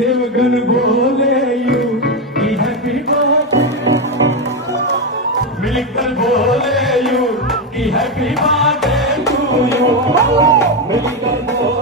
देवगन बोले यू कि happy birthday मिलकर बोले यू कि हैप्पी बर्थडे टू यू मिलकर बोले